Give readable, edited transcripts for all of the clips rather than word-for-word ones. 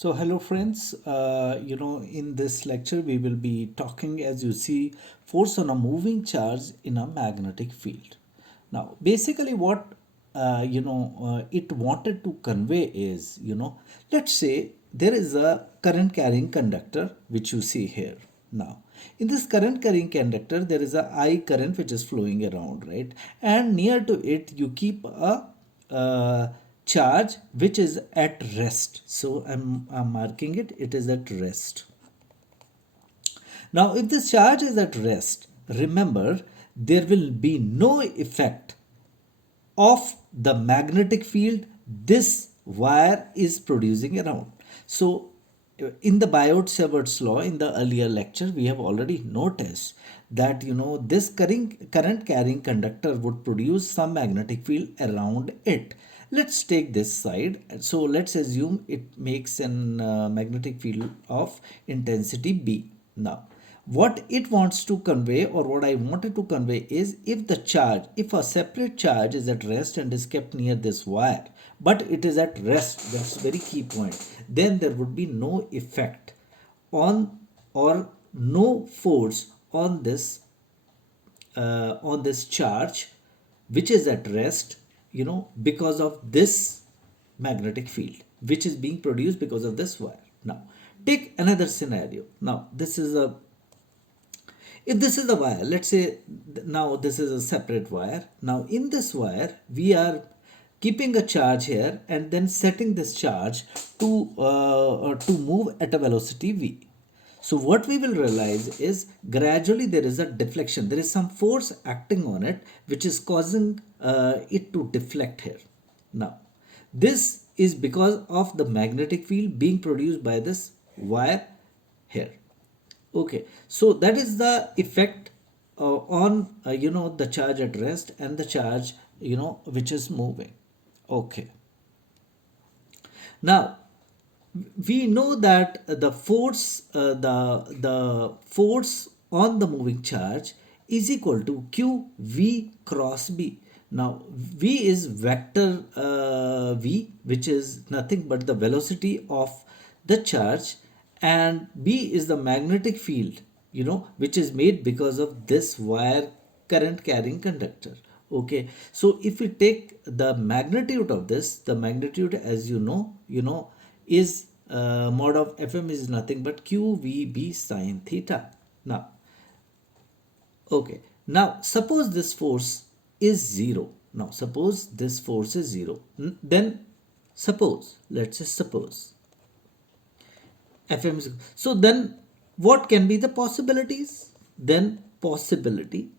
So hello friends, in this lecture we will be talking, as you see, force on a moving charge in a magnetic field. Now basically what it wanted to convey is, let's say there is a current carrying conductor which you see here. Now in this current carrying conductor there is a I current which is flowing around, right? And near to it you keep a charge which is at rest. So I'm marking it, it is at rest. Now if this charge is at rest, remember there will be no effect of the magnetic field this wire is producing around. So in the Biot-Savart's law, in the earlier lecture, we have already noticed that this current carrying conductor would produce some magnetic field around it. Let's take this side. So let's assume it makes an magnetic field of intensity B. Now what it wants to convey, or what I wanted to convey, is if a separate charge is at rest and is kept near this wire, but it is at rest, that's a very key point, then there would be no effect on, or no force on this charge which is at rest, because of this magnetic field which is being produced because of this wire. Now take another scenario. Now this is a if this is a wire, let's say now this is a separate wire. Now in this wire we are keeping a charge here and then setting this charge to move at a velocity v. So what we will realize is gradually there is a deflection. There is some force acting on it which is causing it to deflect here. Now this is because of the magnetic field being produced by this wire here. Okay, so that is the effect on the charge at rest and the charge which is moving. Okay, now we know that the force on the moving charge is equal to q v cross b. Now v is vector v, which is nothing but the velocity of the charge, and b is the magnetic field which is made because of this wire current carrying conductor. Okay, so if we take the magnitude of this, the magnitude, as is mod of fm is nothing but qvb sine theta. Now okay, now suppose this force is zero. Now suppose this force is zero. Then suppose, let's just suppose fm is, so then what can be the possibilities? Then possibility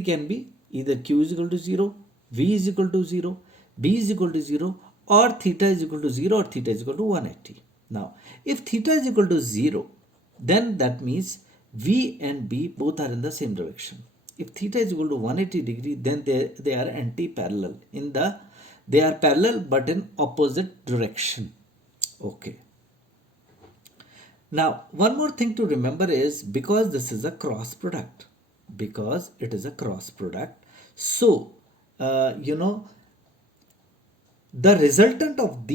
can be either q is equal to 0, v is equal to 0, b is equal to 0, or theta is equal to 0, or theta is equal to 180. Now if theta is equal to 0, then that means v and b both are in the same direction. If theta is equal to 180 degree, then they are anti-parallel. They are parallel but in opposite direction. Okay. Now, one more thing to remember is, because this is a cross product, so, the resultant of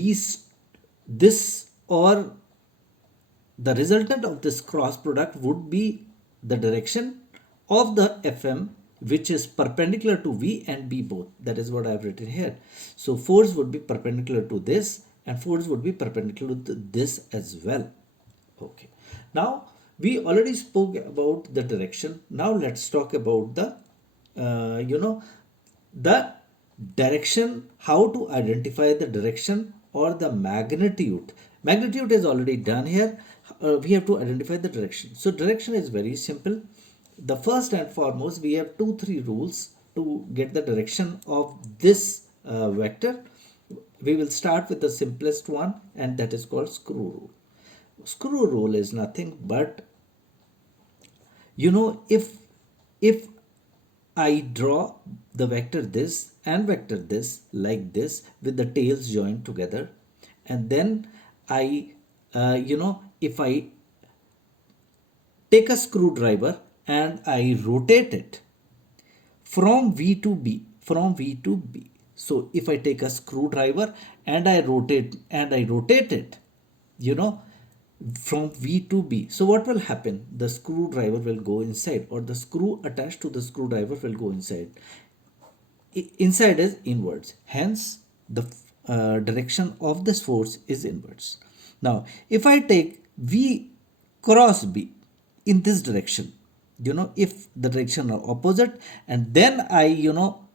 the resultant of this cross product would be the direction of the fm, which is perpendicular to v and b both. That is what I have written here. So force would be perpendicular to this, and force would be perpendicular to this as well. Okay, now we already spoke about the direction. Now let's talk about the direction, how to identify the direction or the magnitude. Magnitude is already done here. We have to identify the direction. So direction is very simple. The first and foremost, we have 2-3 rules to get the direction of this vector. We will start with the simplest one, and that is called screw rule. Screw rule is nothing but, if I draw the vector this and vector this like this with the tails joined together, and then if I take a screwdriver and I rotate it from V to B, So if I take a screwdriver and I rotate it, you know, from V to B. So what will happen? The screwdriver will go inside, or the screw attached to the screwdriver will go inside. Inside is inwards. Hence, the direction of this force is inwards. Now, if I take V cross B in this direction, you know, if the direction are opposite, and then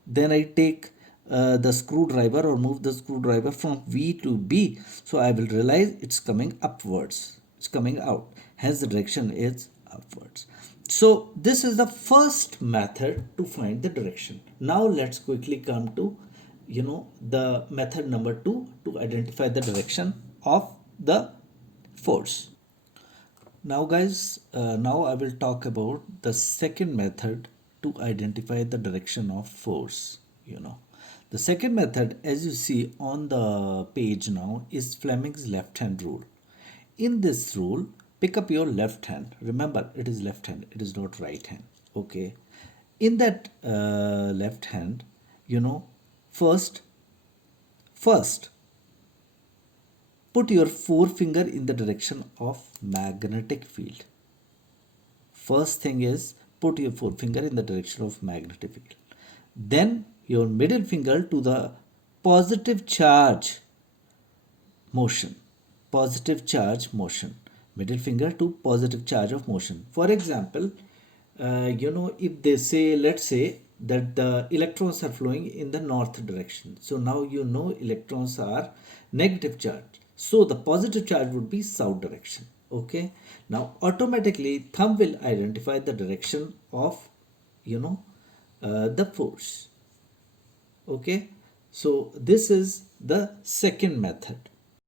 then I take the screwdriver or move the screwdriver from V to B, so I will realize it's coming upwards, it's coming out. Hence, the direction is upwards. So this is the first method to find the direction. Now let's quickly come to the method number 2 to identify the direction of the force. Now guys, now I will talk about the second method to identify the direction of force. The second method, as you see on the page now, is Fleming's left hand rule. In this rule, pick up your left hand. Remember, it is left hand, it is not right hand. Okay. In that left hand, first, put your forefinger in the direction of magnetic field. First thing is put your forefinger in the direction of magnetic field. Then your middle finger to the positive charge motion. Positive charge motion. Middle finger to positive charge of motion. For example, if they say, let's say that the electrons are flowing in the north direction. So now electrons are negative charge. So the positive charge would be south direction. Okay. Now automatically thumb will identify the direction of the force. Okay. So this is the second method.